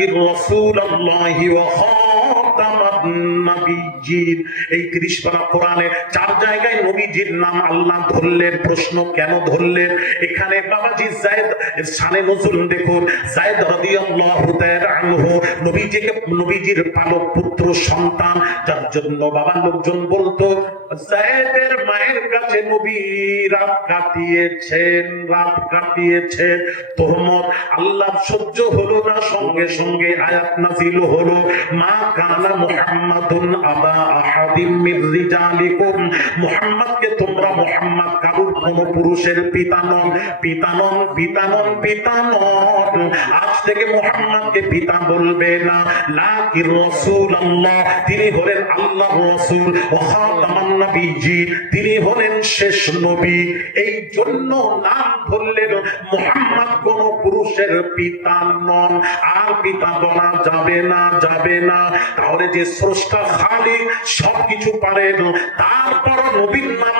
লাকির রাসূলুল্লাহি ওয়া খাতামান নাবিয়্যিন। এই 30 পারা কোরআনে 4 জায়গায় নবীজির নাম আল্লাহ ধরলেন। প্রশ্ন কেন ধরলেন? এখানে বাবাজি যায়েদ এর শানে নজুল দেখুন। যায়েদ রাদিয়াল্লাহু তাআলা আনহু নবীজির পালক পুত্র সন্তান, যার জন্য বাবা লোকজন বলতো যায়েদের মায়ের কাছে নবী রাত কাটিয়েছেন। তোহমত আল্লাহ সহ্য হলো না, সঙ্গে সঙ্গে আয়াত নাযিল হলো, মা কানা মুহাম্মাদুন আবা আহাদিম মির রিজালিকুম। মুহাম্মদকে তোমরা মুহাম্মদ কারুর কোন পুরুষের পিতা নন। আজ থেকে মুহাম্মদকে পিতা বলবে না। লাকির রাসূলুল্লাহ, তিনি হলেন আল্লাহর রাসূল, ওয়া খাতামান নাবিয়্যিন, তিনি হলেন শেষ নবী। এই জন্য নাম ধরলেন। মুহাম্মদ কোন পুরুষের পিতা নন, আর পিতা বলা যাবে না। তাহলে যে স্রষ্টা খালিক সবকিছু পারেন, তারপর নবীর নাম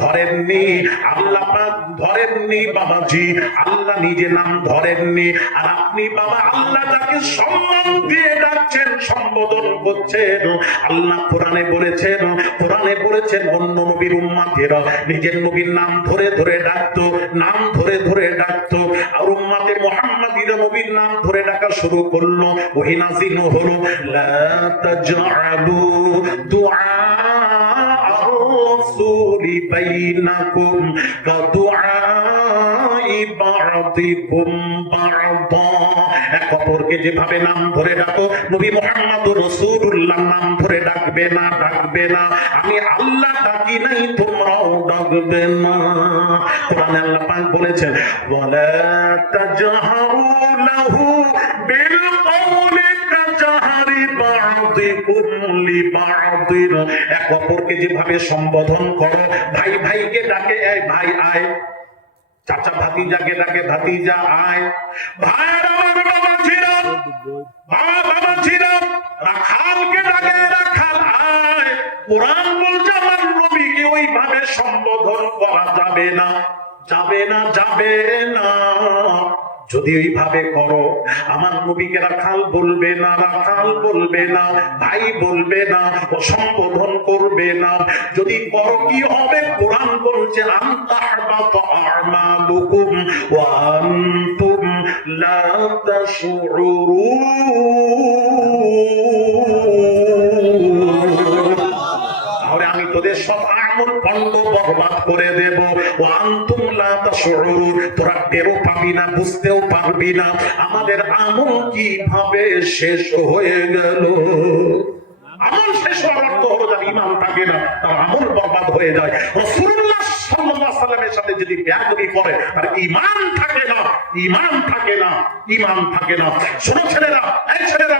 ধরেননি। আল্লাহ পাক ধরেননি বাবাজি, আল্লাহ নিজে নাম ধরেননি। আর আপনি বাবা আল্লাহ যাকে সম্মান দিয়ে ডাকছেন, সম্বোধন করছেন। আল্লাহ কোরআনে বলেছেন অন্য নবীর উম্মতেরা নিজের নবীর নাম ধরে ডাকতো, আর উম্মতে মুহাম্মাদিরা নবীর নাম ধরে ডাকা শুরু করলো। ওহী নাযিল হলো, লা তাজআলু দুআ আর-রাসূলি বাইনাকুম কাদুআই বা'দিকুম বা'দা। এক অপরকে যেভাবে নাম ধরে ডাকো, নবী মুহাম্মদুর রাসূলুল্লাহ নাম ধরে ডাকবে না। আমি আল্লাহ ডাকি নাই, তোমরাও ডাকবে না। কোরআনে আল্লাহ পাক বলেছেন, ওয়ালা তাজহারু লাহু বিল কওলি কাজহারি বা'দিকুম লিবা'দিন। এক অপরকে যেভাবে সম্বোধন করো, ভাই ভাইকে ডাকে এই ভাই আয়, চাচা ভাতিজাকে ডাকে ভাতিজা আয়, ভাইয়ের আমার বাবা ছিল, রাখালকে ডাকে রাখাল আয়। কোরআন বলছে আমার নবীকে ওইভাবে সম্বোধন করা যাবে না। যদি ওইভাবে করো, আমার নবীকে রাখাল বলবে না, ভাই বলবে না, সম্বোধন করবে না। যদি করো কি হবে? কোরআন বলছে আনতাহবাত আমালুকুম ওয়া আনতুম লা তাশউরুন। তাহলে আমি তোদের সব আমল পণ্ড বরবাদ করে দেব। ওয়া আনতুম লা তাশউরুন, তোরা টেরও পাবি না, বুঝতেও পারবি না আমাদের আমল কিভাবে শেষ হয়ে গেল। আমল শেষ হওয়ার অর্থ হলো যার ঈমান থাকে না, তার আমল বরবাদ হয়ে যায়। রাসূলুল্লাহ সাল্লাল্লাহু আলাইহি ওয়াসাল্লামের সাথে যদি বেয়াদবি করে, তার ঈমান থাকে না। শোনো ছেলেরা,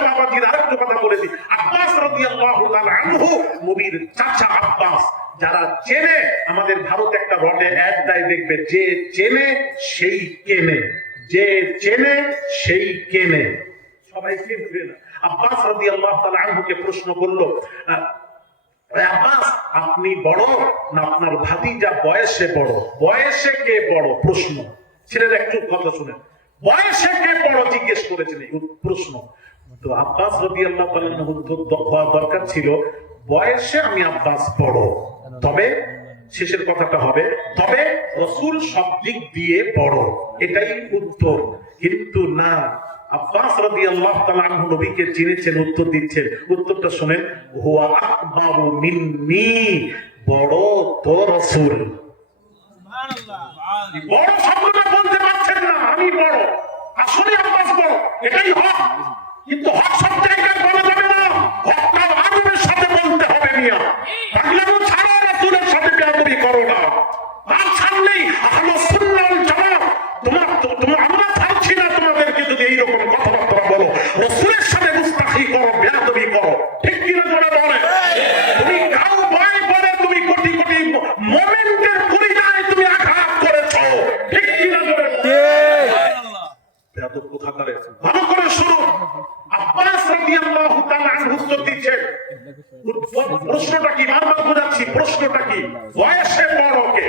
বাবাজির আরেকটা কথা বলে দিই। আব্বাস রাদিয়াল্লাহু তাআলা আনহু, নবীর চাচা আব্বাস। যারা চেনে, আমাদের ভারতে একটা রটে অ্যাড দেয়, দেখবে, যে চেনে সেই কেনে। সবাই চিনবে না। আব্বাস রাদিয়াল্লাহু তাআলা আনহুকে প্রশ্ন করলো, আব্বাস আপনি বড় না আপনার ভাতিজা বয়সে বড়? বয়সে কে বড়? প্রশ্ন। ছেলেরা একটু কথা শুনেন, বয়সে কে বড় জিজ্ঞেস করেছেন, এই প্রশ্ন। তো আব্বাস রাদিয়াল্লাহু তাআলা আনহু দরকার ছিল, বয়সে আমি আব্বাস বড়, তবে শেষের কথাটা হবে তবে রাসূল সব দিক দিয়ে বড়, এটাই উত্তর। কিন্তু না, আব্বাস রাদিয়াল্লাহু তাআলা আনহু নবীকে চিনেছেন, উত্তর দিচ্ছেন। উত্তরটা শুনেন, হুয়া আকবারু মিন্নি, বড় তো রাসূল। সুবহানাল্লাহ। বড় শব্দটা বলতে পারছেন না, আমি বড়, আসলে আব্বাস বড়, এটাই হক। কিন্তু হক সব জায়গায় বলা যাবে না, হকটা আদবের সাথে বলতে হবে। মিয়া পাগলামো ছাড়ো, রাসূলের সাথে বেয়াদবি করো না। আর ছাড়লেই আহলে সুন্নাহ ওয়াল জামাত, তোমার আমরা ছাড়ছি না তোমাদেরকে। যদি এইরকম কথাবার্তা বলো, রাসূলের সাথে মুস্তাহি করো, বেয়াদবি করো, ঠিক কি না? তোমরা বলে তুমি কাউ ভয় করে, তুমি কোটি কোটি মুমিনদের কলিজায় তুমি আঘাত করেছো, ঠিক কি না? সুবহানাল্লাহ। বেয়াদব কোথাকার, ভালো করে শুনো। আব্বাস রাদিয়াল্লাহু তাআলা আনহু উত্তর দিচ্ছেন। প্রশ্নটা কি? বারবার বোঝাচ্ছি, প্রশ্নটা কি? বয়সে বড় কে?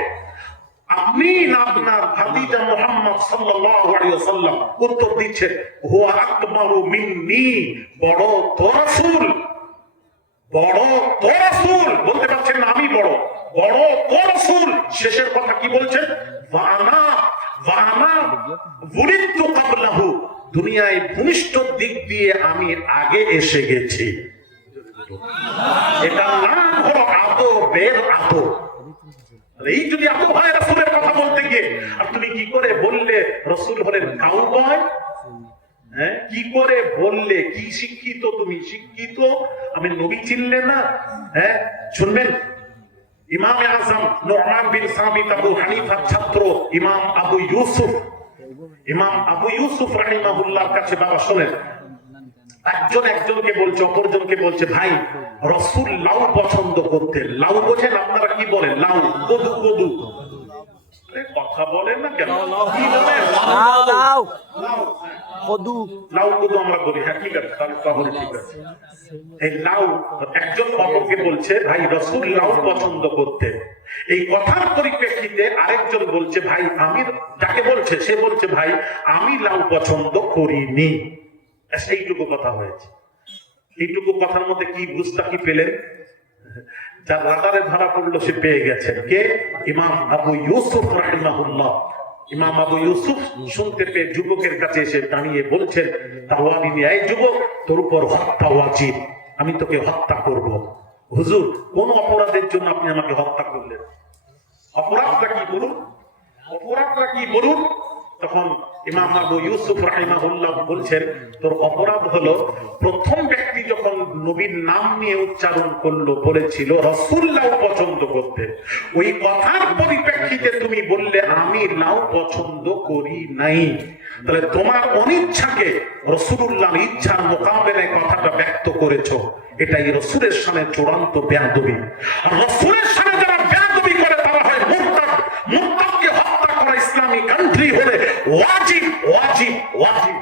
আপনি না আপনার ভাতিজা মুহাম্মদ সাল্লাল্লাহু আলাইহি ওয়াসাল্লাম? উত্তর দিচ্ছেন, হুয়া আকবারু মিন্নি, বড় তো রাসূল, বড় তো রাসূল। বলতে পারছেন না আমি বড়, বড় তো রাসূল। শেষের কথা কি বলছেন? ওয়ানা ওয়ানা বুলিতু ক্বাবলাহু, দুনিয়ায় ভূমিষ্ঠ দিক দিয়ে আমি আগে এসে গেছি। এটা নাম হলো আদবের আদব। এই যদি আবু ভাই রাসূলের কথা বলতে গিয়ে আর তুমি কি করে বললে রাসূল হলেন কাউবয়? হ্যাঁ, কি করে বললে? কি শিক্ষিত তুমি? শিক্ষিত আমি নবী চিনলে না? হ্যাঁ, শুনবেন, ইমাম আযম নু'মান বিন সাবিত আবু হানিফার ছাত্র ইমাম আবু ইউসুফ রাহিমাহুল্লাহর কাছে বাবা শোনেন, একজন একজনকে বলছে, অপরজনকে বলছে, ভাই রাসূল লাউ পছন্দ করতেন। লাউ বোঝেন আপনারা? কি বলেন? লাউ, কদু, কদু। কথা বলেন না কেন? কি বলেন? লাউ, কদু, লাউ কদু আমরা বলি। হ্যাঁ ঠিক আছে, তাহলে ঠিক আছে। এই লাউ, একজন অপরকে বলছে ভাই রাসূল লাউ পছন্দ করতেন। এই কথার পরিপ্রেক্ষিতে আরেকজন বলছে ভাই আমি, যাকে বলছে সে বলছে ভাই আমি লাউ পছন্দ করিনি। এইটুকু কথা হয়েছে। এইটুকু কথার মধ্যে কি বুঝতা কি পেলেন? যার রাডারে ধরা পড়লো সে পেয়ে গেছেন। কে? ইমাম আবু ইউসুফ রাহিমাহুল্লাহ। ইমাম আবু ইউসুফ শুনতে পেয়ে যুবকের কাছে এসে দাঁড়িয়ে বলছেন, তাওয়ালিনি, এই যুবক তোর উপর হত্যা ওয়াজিব, আমি তোকে হত্যা করব। হুজুর কোন অপরাধের জন্য আপনি আমাকে হত্যা করলেন? অপরাধটা কি বলুন, অপরাধটা কি বলুন? তখন ইমাম আবু ইউসুফ রাহিমাহুল্লাহ বলছেন, তোর অপরাধ হলো প্রথম ব্যক্তি যখন নবীর নাম নিয়ে উচ্চারণ করলো বলেছিল রাসূল লাউ পছন্দ করতে, ওই কথার পরিপ্রেক্ষিতে তুমি বললে আমি লাউ পছন্দ করি নাই। তাহলে তোমার অনিচ্ছাকে রাসূলুল্লাহর ইচ্ছার মোকাবেলায় কথাটা ব্যক্ত করেছো, এটাই রাসূলের সামনে চূড়ান্ত বেয়াদবি। আর রাসূলের সামনে যারা বেয়াদবি করে তারা হয় মুরতাদ। মুরতাদকে হত্যা করা ইসলামী কান্ট্রি হলে ওয়াজিব, ওয়াজিব, ওয়াজিব।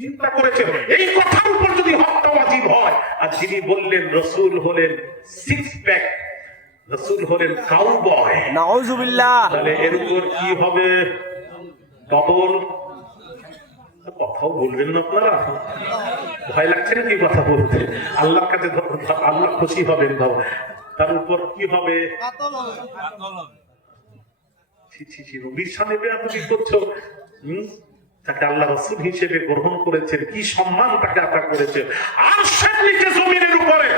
চিন্তা করেছেন এই কথার উপর যদি হত্যা ওয়াজিব হয়, আর যিনি বললেন রাসূল হলেন সিক্স প্যাক, রাসূল হলেন কাউবয়, নাউযুবিল্লাহ, তাহলে এর উপর কি হবে? ডবল। কথাও বলবেন না আপনারা? ভয় লাগছে না কি কথা বলতে? আল্লাহর কাছে আল্লাহ খুশি হবেন, তার উপর কি হবে? নবীর সামনে বেয়াদবি করছো। তাকে আল্লাহ রাসূল হিসেবে গ্রহণ করেছেন, কি সম্মান তাকে আতা করেছেন। আর সব নিচে জমিনের উপরে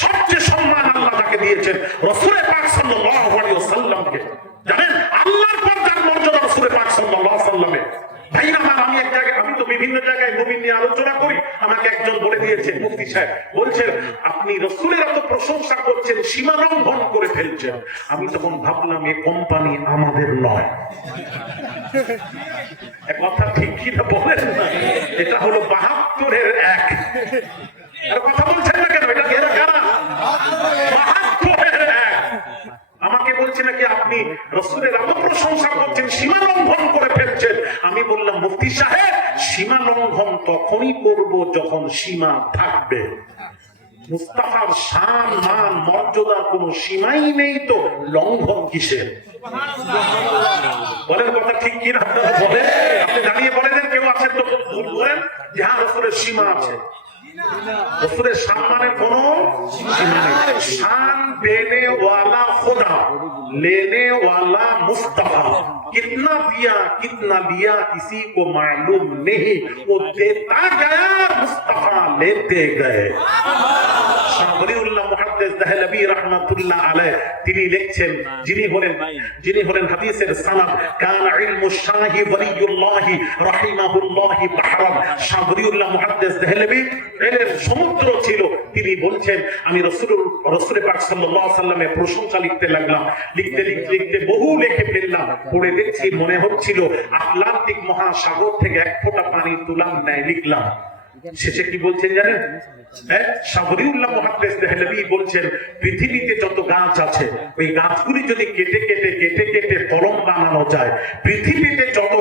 সবচেয়ে সম্মান আল্লাহ তাকে দিয়েছেন রাসূল পাক সাল্লাল্লাহু আলাইহি ওয়াসাল্লামকে। জানেন আল্লাহর পর যার মর্যাদা রাসূল পাক সাল্লাল্লাহু আলাইহি ওয়াসাল্লামের। ভাই আমার, আমি এক জায়গায়, আমি তো বিভিন্ন জায়গায় নবী নিয়ে আলোচনা করি, আমাকে একজন বলে দিয়েছে, মুফতি সাহেব বলছেন আপনি রাসূলের এত প্রশংসা করছেন, সীমা লঙ্ঘন করে ফেলছেন। আমি তখন ভাবলাম এই কোম্পানি আমাদের নয়। কথা ঠিক কি না বলেন না? এটা হলো ৭২-এর ১। আর কথা বলছেন না কেন? এটা এরা কারা? ৭২-এর ১। আমাকে বলছে নাকি আপনি রাসূলের এত প্রশংসা করছেন, সীমা লঙ্ঘন করে ফেলছেন। আমি বললাম মুফতি সাহেব সীমা লঙ্ঘন তখনই করব যখন সীমা থাকবে। মুস্তাফার শান মান মর্যাদার কোনো সীমাই নেই, তো লঙ্ঘন কিসের? বলেন কথা ঠিক কি না? আপনারা বলেন, আপনি জানিয়ে বলেন কেউ আছে তো বলেন যে হ্যাঁ রাসূলের সীমা আছে। রাসূলের সম্মানের কোনো সীমা নেই। শান দেনে ওয়ালা খোদা, लेने वाला मुस्तफा, कितना दिया कितना लिया किसी को मालूम नहीं, वो देता गया मुस्तफा लेते गए। দেহলভী রাহমাতুল্লাহ আলাইহি তিনি লিখছেন, যিনি হলেন হাদিসের সনদ, কানা ইলমু শাহি ওয়ালিউল্লাহ রাহিমাহুল্লাহ বাহরান। শাহরিউল্লাহ মুহাদ্দিস দেহলভী এর সমুদ্র ছিল। তিনি বলছেন আমি রাসূল পাক সাল্লাল্লাহু আলাইহি ওয়াসাল্লামের প্রশংসা লিখতে লাগলাম, লিখতে লিখতে বহু লিখে ফেললাম। পড়ে দেখছি মনে হচ্ছিল আটলান্টিক মহাসাগর থেকে এক ফোঁটা পানি তুলার ন্যায় লিখলাম। শেষে কি বলছেন জানেন? সাবরিউল্লাহ মুহাদ্দিস দেহলভী বলছেন পৃথিবীতে যত গাছ আছে ওই গাছগুলি যদি কেটে কেটে কেটে কেটে কলম বানানো যায়, পৃথিবীতে যত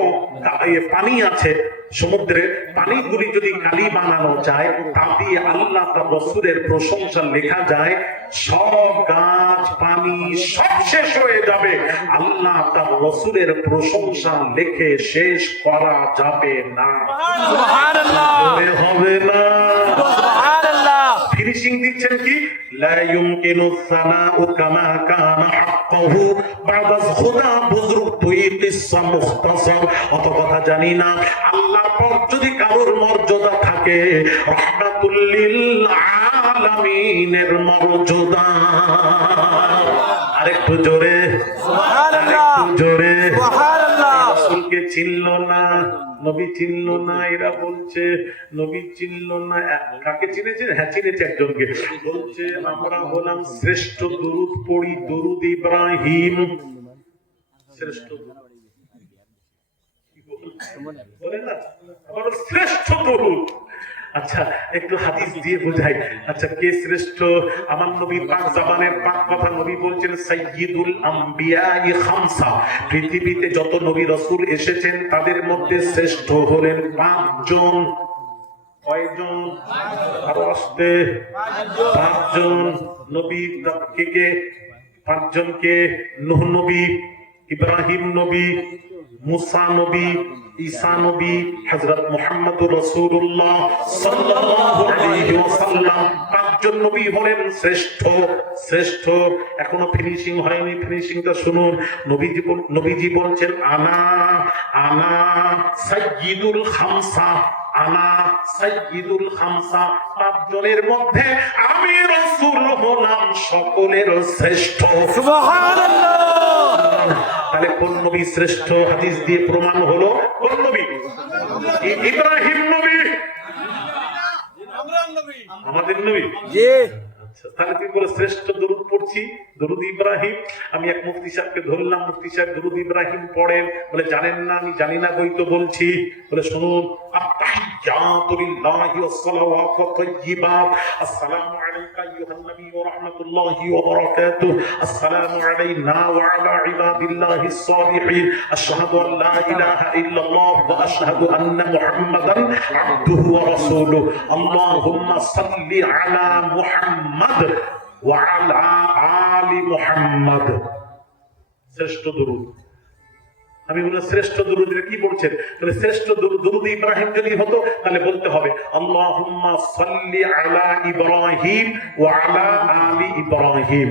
পানি আছে সমুদ্রের পানিগুলি যদি কালি বানানো যায়, তা দিয়ে আল্লাহ তার রাসূলের প্রশংসা লেখা যায়, সব গাছ পানি সব শেষ হয়ে যাবে, আল্লাহ তার রাসূলের প্রশংসা লিখে শেষ করা যাবে না। সুবহানাল্লাহ হবে না? সুবহানাল্লাহ। ফিনিশিং দিচ্ছেন কি? লা ইউমকিনু সানাউ কামা কানা হাক্কাহু বাদা খুদা বুজুর্গ তুই কিসসা মুখতাসার। অত কথা জানি না, আল্লাহর পর যদি কারোর মর্যাদা থাকে, রাহমাতুল লিল আলামিনের মর্যাদা। আরেকটু জোরে সুবহানাল্লাহ, আরেকটু জোরে সুবহানাল্লাহ। রাসূলকে চিনল না, নবী চিনল না, এরা বলছে নবী চিনল না। কাকে চিনেছেন? হ্যাঁ চিনেছে একজনকে। বলছে আমরা হলাম শ্রেষ্ঠ দুরূদ পড়ি, দুরূদ ইব্রাহিম। শ্রেষ্ঠ বলে না, আমরা শ্রেষ্ঠ দুরূদ। আচ্ছা একটু হাদিস দিয়ে বোঝাই। আচ্ছা কে শ্রেষ্ঠ? আমার নবী পাক জামানের পাক কথা নবী বলছেন সাইয়্যিদুল আম্বিয়াই খামসা। পৃথিবীতে যত নবী রাসূল এসেছেন তাদের মধ্যে শ্রেষ্ঠ হলেন 5 জন। কয়জন? আরো আসতে 5 জন নবী। কে কে? 5 জনকে? নূহ নবী, ইব্রাহিম নবী, মুসা নবী, ঈসা নবী, হযরত মুহাম্মদুর রাসূলুল্লাহ সাল্লাল্লাহু আলাইহি ওয়াসাল্লাম। 5 জন নবী হলেন শ্রেষ্ঠ। শ্রেষ্ঠ এখনো ফিনিশিং হয়নি, ফিনিশিংটা শুনুন। নবীজি বলছেন আনা আনা সাইয়্যিদুল খামসা, আনা সাইয়্যিদুল খামসা। 5 জনের মধ্যে আমি রাসূল হলাম সকলের শ্রেষ্ঠ। সুবহানাল্লাহ। তাহলে কোন নবী শ্রেষ্ঠ? হাদিস দিয়ে প্রমাণ হলো। কোন নবী? ইব্রাহিম নবী, আমাদের নবী। জি। তাহলে তুমি বলে শ্রেষ্ঠ দরুদ পড়ছি, দরুদ ইব্রাহিম। আমি এক মুফতি সাহেবকে ধরলাম, মুফতি সাহেব দরুদ ইব্রাহিম পড়েন। বলে জানেন না? আমি জানি না বই তো বলছি। বলে শুনুন, আত-তাহিয়াতু লিল্লাহি ওয়াস-সালাওয়াতু ওয়াত-তাইয়্যিবাত, আসসালামু আলাইকা আইয়ুহান নবী ওয়া রাহমাতুল্লাহি ওয়া বারাকাতুহু, আসসালামু আলাইনা ওয়া আলা ইবাদিল্লাহিস সালিহিন, আশহাদু আল লা ইলাহা ইল্লাল্লাহ ওয়া আশহাদু আন্না মুহাম্মাদান আবদুহু ওয়া রাসূলুহু, আল্লাহুম্মা সাল্লি আলা মুহাম্মাদ ওয়া আলা আলি মুহাম্মাদ। শ্রেষ্ঠ দরুদ। আমি বলি শ্রেষ্ঠ দরুদ কি বলছেন? তাহলে শ্রেষ্ঠ দরুদ ইব্রাহিম যদি হতো তাহলে বলতে হবে আল্লাহুম্মা সাল্লি আলা ইব্রাহিম ওয়া আলা আলি ইব্রাহিম।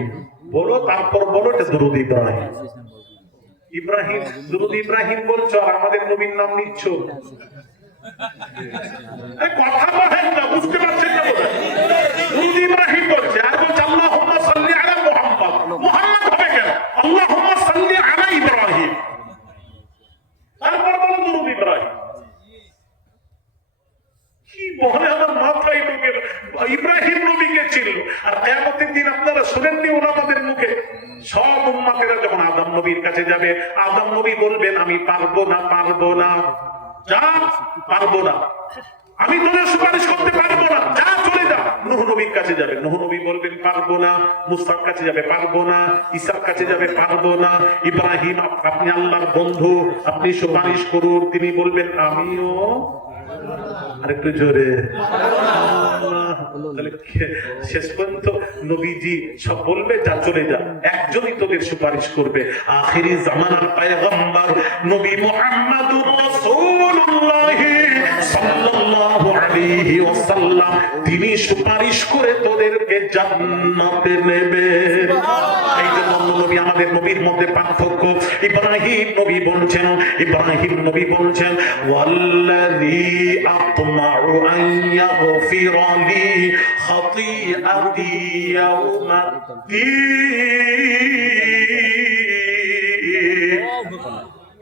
বলো, তারপর বলো এটা দরুদ ইব্রাহিম। ইব্রাহিম, দরুদ ইব্রাহিম বলছো আর আমাদের নবীর নাম নিচ্ছ। কথা বলেন না, বুঝতে পারছেন না বোধহয়। দরুদ ইব্রাহিম বলছে আর বলছে আল্লাহুম্মা সাল্লি আলা মুহাম্মাদ। মুহাম্মদ হবে কেন? আল্লাহুম্মা সাল্লি আলা ইব্রাহিম। তারপর বলো দরুদ ইব্রাহিম। কি বলে আমার মাথায় ঢুকে। ইব্রাহিম নবীকে ছিল। আর কিয়ামতের দিন আপনারা শুনেননি ওলামাদের মুখে, সব উম্মতেরা যখন আদম নবীর কাছে যাবে, আদম নবী বলবেন আমি পারবো না, পারবো না, যা পারবো না, আমি তোদের সুপারিশ করতে পারবো না, যা চলে যা। নূহ নবীর কাছে যাবে, নূহ নবী বলবেন পারবো না। মুসার কাছে যাবে, পারবো না। ঈসার কাছে যাবে, পারবো না। ইব্রাহিম আপনি আল্লাহর বন্ধু, আপনি সুপারিশ করুন, তিনি বলবেন আমিও। আরেকটু জোরে। শেষ পর্যন্ত নবীজি সব বলবে যা চলে যা, একজনই তোদের সুপারিশ করবে। আখিরি জামানার পয়গম্বর নবী মুহাম্মদুর রাসূলুল্লাহ সাল্লাল্লাহু আলাইহি ওয়াসাল্লাম, তিনি সুপারিশ করে তোদেরকে জান্নাতে নেবে। এই জন্য নবী, আমাদের নবীর মধ্যে পার্থক্য। ইব্রাহিম নবী বলছেন, ইব্রাহিম নবী বলছেন ওয়াল্লাযী আতমাউ আন ইয়াগফিরা লি খাতিআতি ইয়াউমাদ্দিন।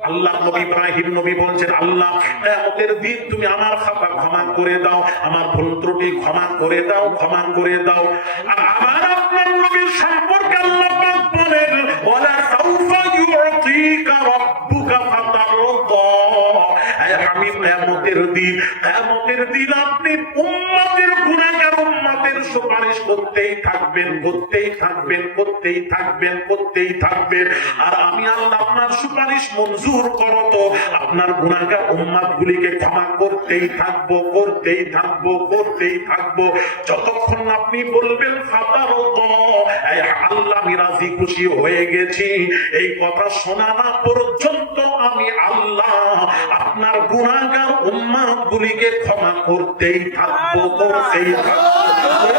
আল্লাহ নবী ইব্রাহিম নবী বলছেন আল্লাহ কিয়ামতের দিন তুমি আমার খাতা ক্ষমা করে দাও, আমার ভুল ত্রুটি ক্ষমা করে দাও, ক্ষমা করে দাও। আর আমার আপনার নবীর সম্পর্কে আল্লাহ পাক বলেন ওয়ালা সাউফা ইউতিকা রাব্বুকা ফাতারদা। এই হাবিব কিয়ামতের দিন, কিয়ামতের দিন আপনি উম্মতের গুনাহগার উম্মতের সুপারিশ করতেই থাকবেন, করতেই থাকবেন, করতেই থাকবেন, করতেই থাকবেন। আর আমি আল্লাহ আপনার সুপারিশ মঞ্জুর করো তো আপনার গুনাহগার উম্মতগুলিকে ক্ষমা করতেই থাকবো, করতেই থাকবো, করতেই থাকবো, যতক্ষণ আপনি বলবেন আল্লাহ আমি রাজি খুশি হয়ে গেছি, এই কথা শোনা না পর্যন্ত আমি আল্লাহ আপনার গুনাহগার উম্মতগুলিকে ক্ষমা করতেই থাকবো, করতেই থাকবো।